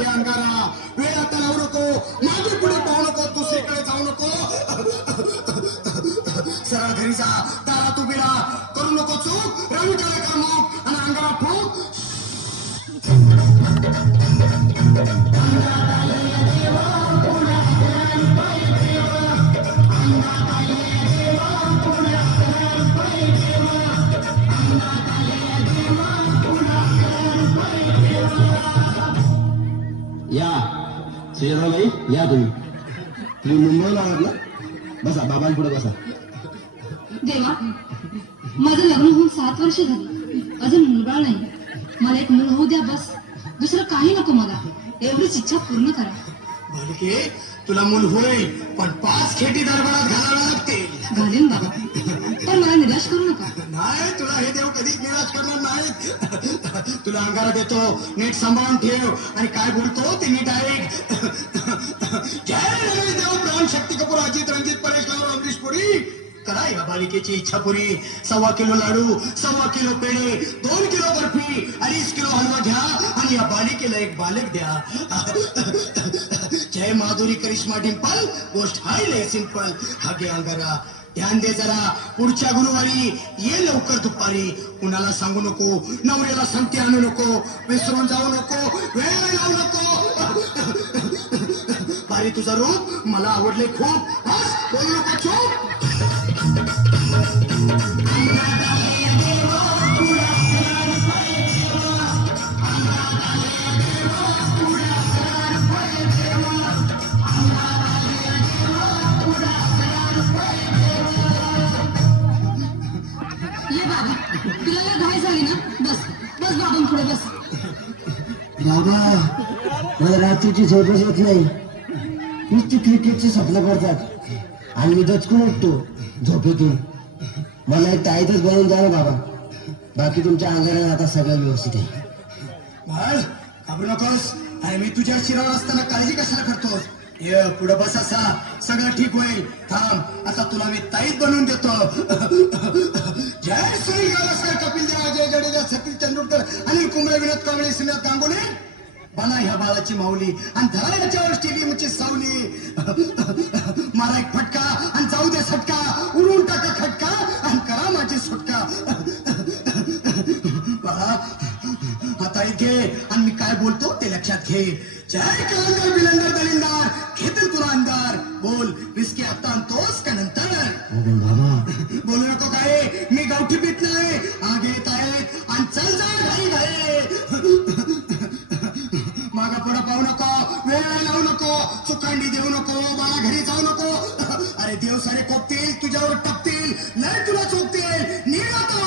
घे अंगारा. वेळ आता लावू नको, मागे पुढे पाहू नको, दुसरीकडे जाऊ नको. सरळ घरी जा, दारात उभी राहा, करू नको चूक, रविकाला करमूक आणि अंगारा फूक. या श्रीरामबाई, या तुम्ही मुंबईला आहात ना? बसा, बाबांपुढे बसा. देवा, माझं लग्न होऊन 7 वर्ष झाली, अजून मुलबाळ नाही. मला एक मूल होऊ द्या, बस. दुसरं काही नको मला. एवढीच इच्छा पूर्ण करा. बालिके, तुला मूल होईल, पण 5 खेटी दरबारात घालाव्या लागतील. घालेन बाबा, पण मला निराश करू नका. नाही, तुला हे देव कधीच निराश करणार नाहीत. तुला अंगारा देतो, नीट सांभाळून ठेव आणि काय बोलतो ते नीट ऐक. जय गणेश देव, प्राण शक्ती कपूर, अजित रंजित, परेश लाल, अमरीश पुरी. करा या बालिकेची इच्छा पुरी. 1.25 किलो लाडू, 1.25 किलो पेढे, 2 किलो बर्फी, 2.5 किलो हलवा घ्या आणि या बालिकेला एक बालक द्या. जय माधुरी करिश्मा डिंपल, गोष्ट हाय लय सिंपल. हा घे अंगारा, ध्यान दे जरा. पुढच्या गुरुवारी ये लवकर दुपारी. कुणाला सांगू नको, नवऱ्याला संगती आणू नको, विसरून जाऊ नको, वेळ लावू नको. बारी तुझं रूप मला आवडले खूप. बस, बोलू नको, चूप. ये बाबा, तुला लय घाई झाली ना? बस बस बाबांपुढे बस. बाबा, मला रात्रीची झोपच येत नाही. नुसती क्रिकेटची स्वप्न पडतात आणि मी दचकून उठतो झोपेतून. मला एक ताईतच बनवून जा ना बाबा. बाकी तुमच्या अंगाला आता सगळं व्यवस्थित आहे. बाळ, घाबरू नकोस. अरे मी तुझ्या शिरावर असताना काळजी कशाला करतोस? ये पुढे बस, असा सगळं ठीक होईल. थांब, आता तुला मी ताईत बनवून देतो. जय सुनील गावस्कर, कपिल देव, अजय जडेजा, सतीश तेंडुलकर, अनिल कुंबळे, विनोद कांबळे, श्रीनाथ गांगुली. बना ह्या बाळाची माऊली आणि धरा याच्यावर स्टेडियमची सावली. मारा एक फटका आणि जाऊ दे सटका, उडून टाका खटका आणि करा माझी सुटका. बाळा, आता घे आणि मी काय बोलतो ते लक्षात घे. जय कलंदर बिलंदर दलिंदार, घेतील तुला अंधार. बोल, विस्की आता आणतोस का नंतर? बोलू नको काय, मी गावठी पीत नाही. आग येत आहेत आणि चल जा घाई घाई. मागा पुढं पाहू नको, वेळ लावू नको, चुकांडी देऊ नको, मला घरी जाऊ नको. अरे देव सारे कोपतील, तुझ्यावर टपतील, लय तुला चोपतील. नीट आता